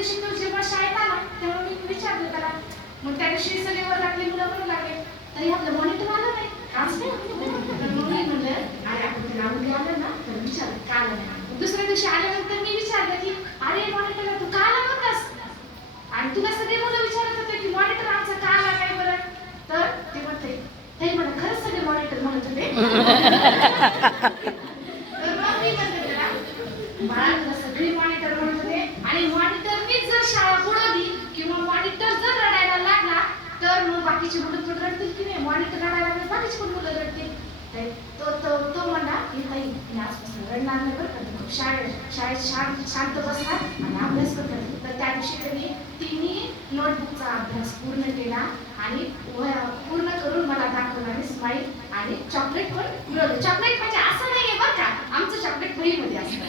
दिवशी तो जेव्हा शाळेत आला तेव्हा मी विचारलं त्याला, मग त्या दिवशी सगळे वर्गातले मुलं म्हणू लागले तरी आपलं मॉनिटर आलं नाही, काच नाही. तर मग मी म्हणलं अरे आपण ते लावून आलं ना तर विचार का आलं नाही. दुसऱ्या दिवशी आल्यानंतर मी विचारलं की अरे मॉनिटरला तू का आला नव्हतास, आणि तुला सगळे मुलं विचारत होते की मॉनिटर आमचा का आला नाही बरं. तर ते म्हणते हे म्हणा खरंच सगळे मॉनिटर म्हणत होते. तर मग मी म्हणते त्याला बाळा तुला सगळे मॉनिटर म्हणत होते, आणि मॉनिटरनीच जर शाळा बुडवली किंवा मॉनिटर जर रडायला लागला तर मग बाकीची मुलं थोडं रडतील की नाही, मॉनिटर रडायला लागले बाकीची पण मुलं रडतील. तो तो तो म्हणला की ताई मी आजपासून रडणार नाही बरं का, खूप शाळेत शांत बसणार आणि अभ्यास करतात. तर त्या दिवशी त्यांनी तिन्ही नोटबुकचा अभ्यास पूर्ण केला आणि पूर्ण करून मला दाखवणारे स्माईल आणि चॉकलेट पण मिळवलं. चॉकलेट म्हणजे असं नाहीये बरं का, आमचं चॉकलेट वहीमध्ये असतं.